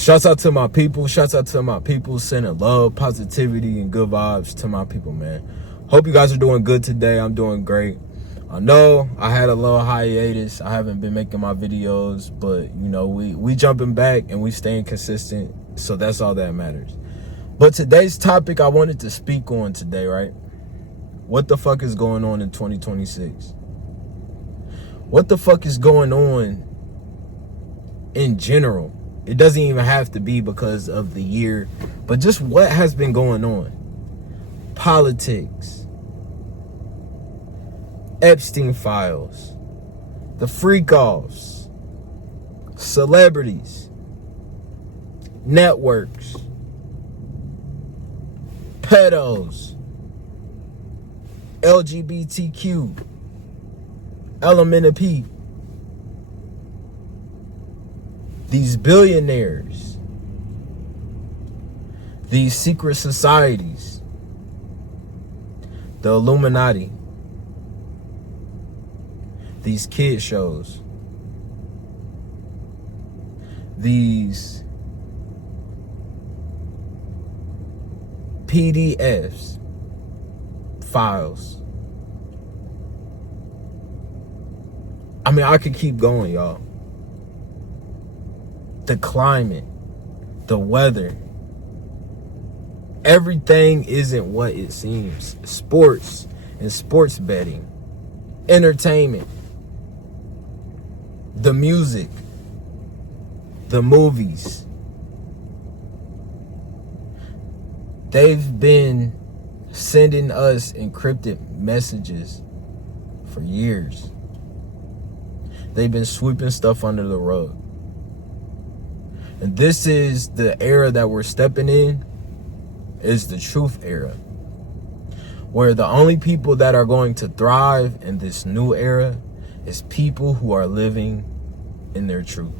Shouts out to my people. Shouts out to my people. Sending love, positivity, and good vibes to my people, man. Hope you guys are doing good today. I'm doing great. I know I had a little hiatus. I haven't been making my videos, but you know, we jumping back and we staying consistent. So that's all that matters. But today's topic I wanted to speak on today, right? What the fuck is going on in 2026? What the fuck is going on in general? It doesn't even have to be because of the year, but just what has been going on. Politics, Epstein files, the freak-offs, celebrities, networks, pedos, LGBTQ, element of P, these billionaires, these secret societies, the Illuminati, these kid shows, these PDFs, files. I mean, I could keep going, y'all. The climate, the weather, everything isn't what it seems. Sports and sports betting, entertainment, the music, the movies. They've been sending us encrypted messages for years. They've been sweeping stuff under the rug. And this is the era that we're stepping in, is the truth era. Where the only people that are going to thrive in this new era is people who are living in their truth.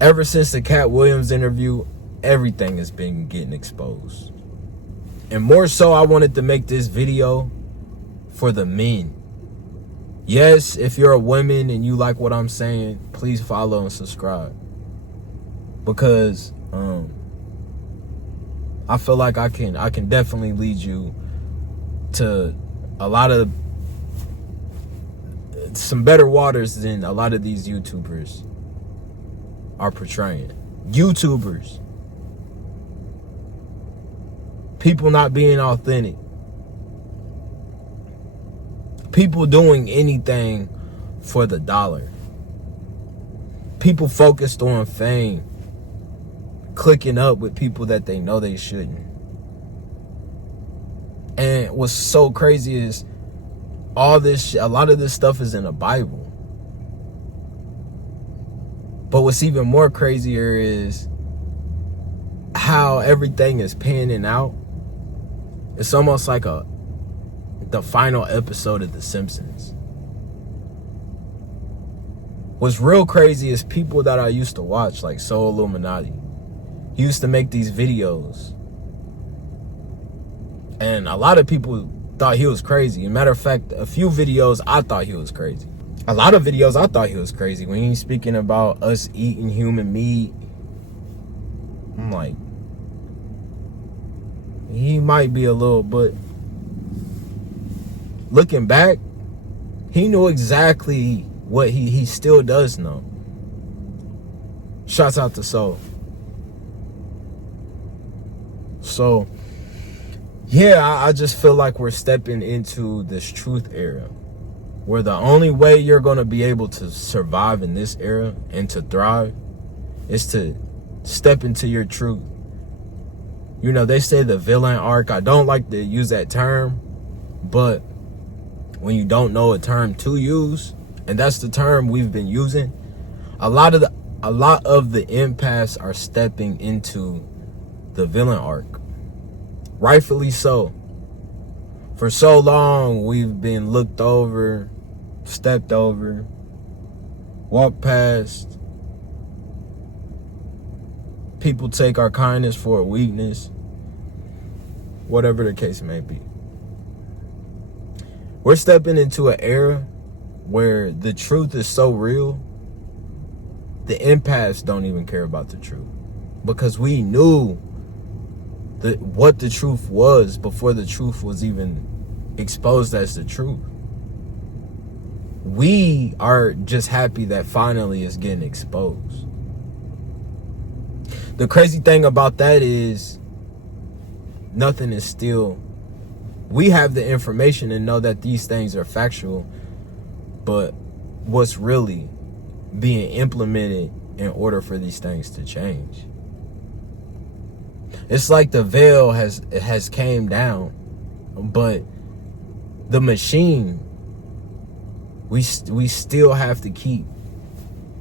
Ever since the Cat Williams interview, everything has been getting exposed. And more so, I wanted to make this video for the men. Yes, if you're a woman and you like what I'm saying, please follow and subscribe. Because I feel like I can definitely lead you to a lot of some better waters than a lot of these YouTubers are portraying. YouTubers, people not being authentic, people doing anything for the dollar, people focused on fame, clicking up with people that they know they shouldn't. And what's so crazy is a lot of this stuff is in the Bible. But what's even more crazier is how everything is panning out. It's almost like the final episode of The Simpsons. What's real crazy is people that I used to watch, like So Illuminati. He used to make these videos. And a lot of people thought he was crazy. As a matter of fact, a few videos I thought he was crazy. A lot of videos I thought he was crazy. When he's speaking about us eating human meat, I'm like, he might be a little, but looking back, he knew exactly what he still does know. Shouts out to Soul. So, yeah, I just feel like we're stepping into this truth era, where the only way you're going to be able to survive in this era and to thrive is to step into your truth. You know, they say the villain arc. I don't like to use that term, but when you don't know a term to use, and that's the term we've been using, a lot of the empaths are stepping into the villain arc. Rightfully so. For so long, we've been looked over, stepped over, walked past. People take our kindness for a weakness. Whatever the case may be. We're stepping into an era where the truth is so real The empaths don't even care about the truth, because we knew what the truth was before the truth was even exposed as the truth. We are just happy that finally it's getting exposed. The crazy thing about that is nothing is still... We have the information and know that these things are factual, but what's really being implemented in order for these things to change? It's like the veil has came down, but the machine, we still have to keep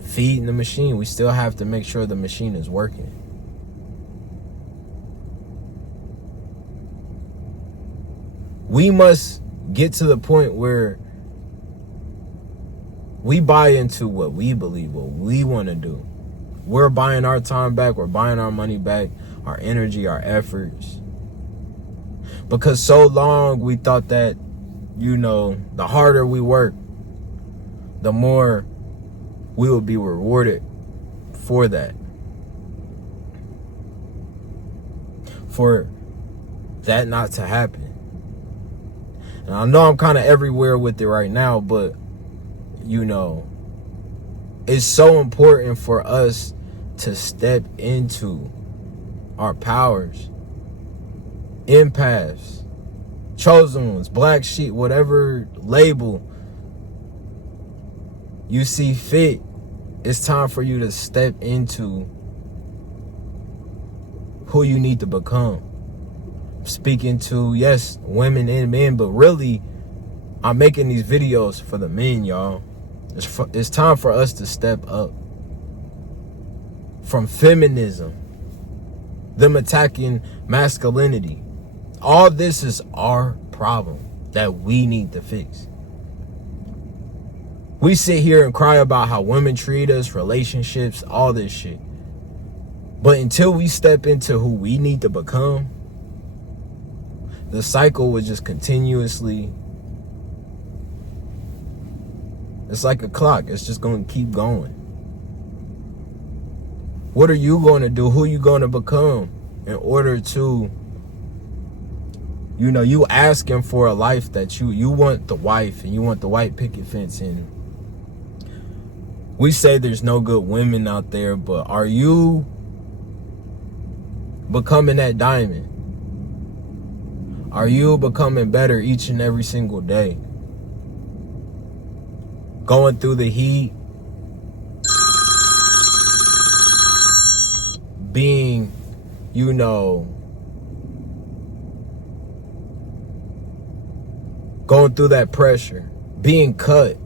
feeding the machine. We still have to make sure the machine is working. We must get to the point where we buy into what we believe, what we want to do. We're buying our time back. We're buying our money back, our energy, our efforts. Because so long we thought that, the harder we work, the more we will be rewarded for that. For that not to happen. And I know I'm kind of everywhere with it right now, but, it's so important for us to step into our powers. Empaths, chosen ones, black sheep, whatever label you see fit, it's time for you to step into who you need to become. Speaking to, yes, women and men, but really, I'm making these videos for the men, y'all. It's time for us to step up from feminism, them attacking masculinity. All this is our problem that we need to fix. We sit here and cry about how women treat us, relationships, all this shit. But until we step into who we need to become, the cycle was just continuously... It's like a clock. It's just going to keep going. What are you going to do? Who are you going to become in order to, you asking for a life that you want the wife and you want the white picket fence in. We say there's no good women out there, but are you becoming that diamond? Are you becoming better each and every single day? Going through the heat, being, going through that pressure, being cut.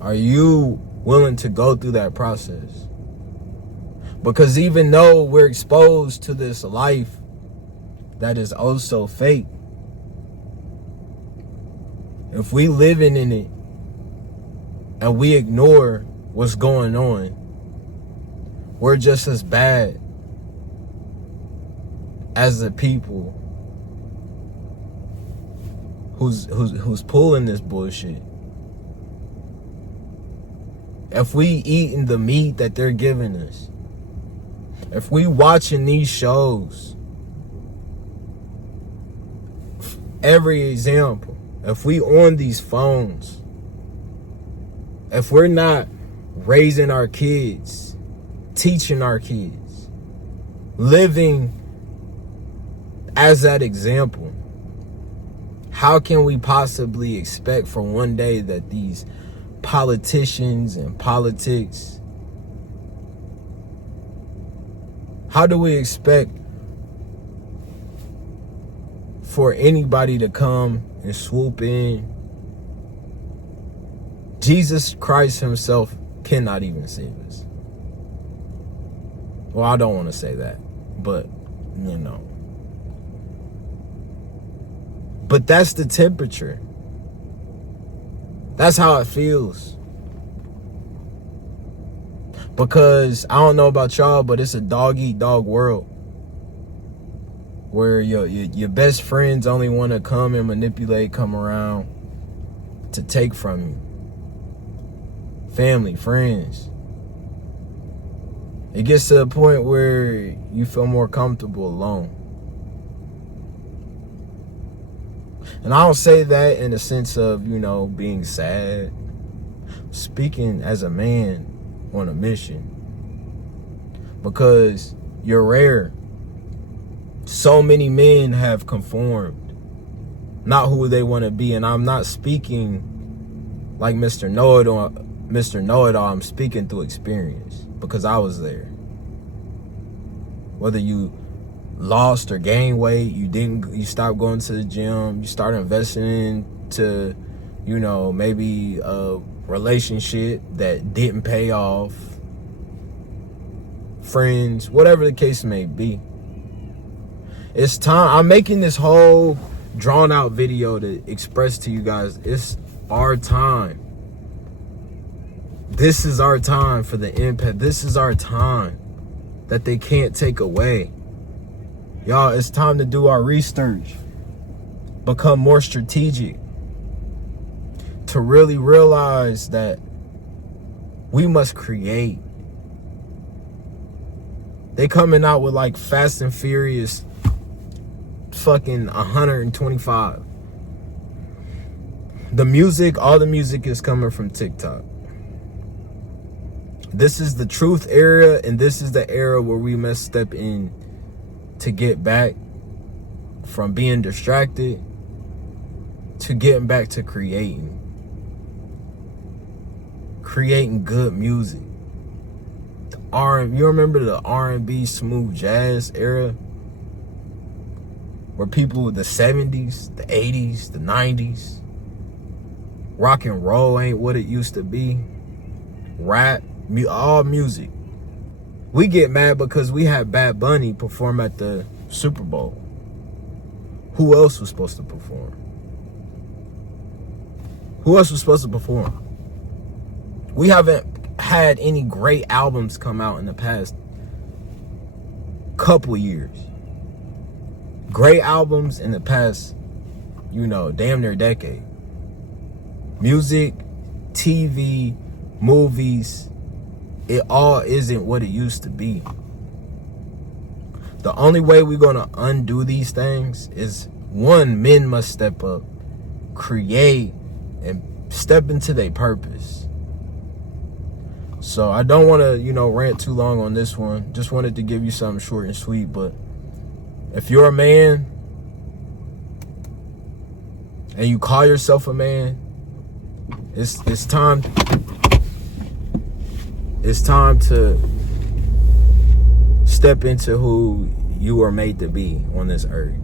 Are you willing to go through that process? Because even though we're exposed to this life that is oh so fake, if we living in it and we ignore what's going on, we're just as bad as the people who's pulling this bullshit. If we eating the meat that they're giving us, if we watching these shows, every example, if we on these phones, if we're not raising our kids, teaching our kids, living as that example, how can we possibly expect for one day that these politicians and politics, how do we expect for anybody to come and swoop in? Jesus Christ himself cannot even save us. Well, I don't want to say that, but but that's the temperature. That's how it feels. Because I don't know about y'all, but it's a dog eat dog world where your best friends only want to come and manipulate, come around to take from you. family, friends. It gets to a point where you feel more comfortable alone. And I don't say that in the sense of, being sad. Speaking as a man on a mission. Because you're rare. So many men have conformed. Not who they want to be. And I'm not speaking like Mr. Know-It-All. I'm speaking through experience. Because I was there. Whether you lost or gained weight, you stopped going to the gym, you started investing into, maybe a relationship that didn't pay off, friends, whatever the case may be. It's time. I'm making this whole drawn out video to express to you guys, it's our time. This is our time for the impact. This is our time that they can't take away. Y'all, it's time to do our research. Become more strategic. To really realize that we must create. They coming out with like Fast and Furious fucking 125. All the music is coming from TikTok. This is the truth era, and this is the era where we must step in to get back from being distracted to getting back to creating good music. You remember the R&B smooth jazz era? Where people with the 70s, the 80s, the 90s, rock and roll ain't what it used to be. Rap, all music. We get mad because we had Bad Bunny perform at the Super Bowl. Who else was supposed to perform? We haven't had any great albums come out in the past couple years. Great albums in the past, damn near decade. Music, TV, movies, it all isn't what it used to be. The only way we're going to undo these things is, one, men must step up, create, and step into their purpose. So I don't want to, rant too long on this one. Just wanted to give you something short and sweet. But if you're a man and you call yourself a man, it's time. It's time to step into who you are made to be on this earth.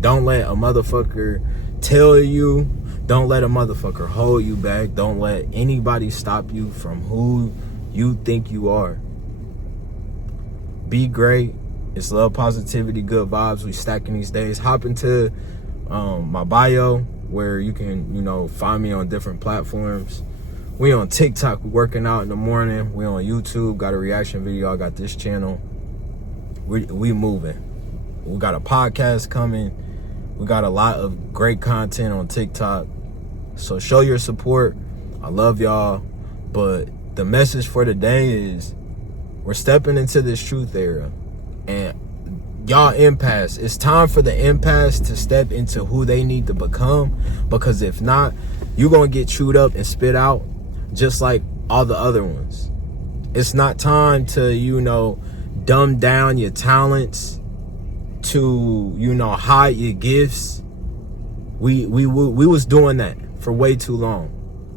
Don't let a motherfucker tell you. Don't let a motherfucker hold you back. Don't let anybody stop you from who you think you are. Be great. It's love, positivity, good vibes. We stacking these days. Hop into my bio where you can, find me on different platforms. We on TikTok, we working out in the morning. We on YouTube, got a reaction video. I got this channel. We moving. We got a podcast coming. We got a lot of great content on TikTok. So show your support. I love y'all. But the message for today is we're stepping into this truth era. And y'all empaths, it's time for the empaths to step into who they need to become. Because if not, you're going to get chewed up and spit out just like all the other ones. It's not time to, dumb down your talents, to, hide your gifts. We was doing that for way too long.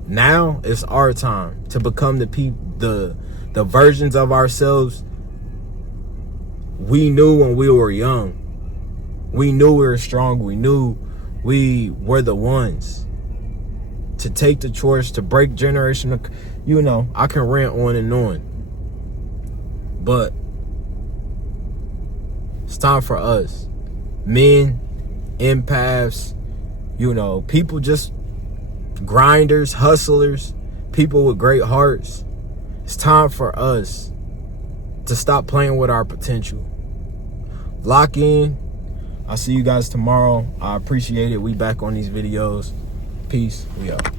Now it's our time to become the versions of ourselves we knew when we were young. We knew we were strong. We knew we were the ones to take the torch, to break generational. I can rant on and on. But it's time for us. Men, empaths, people just grinders, hustlers, people with great hearts. It's time for us to stop playing with our potential. Lock in. I'll see you guys tomorrow. I appreciate it. We back on these videos. Peace. We out.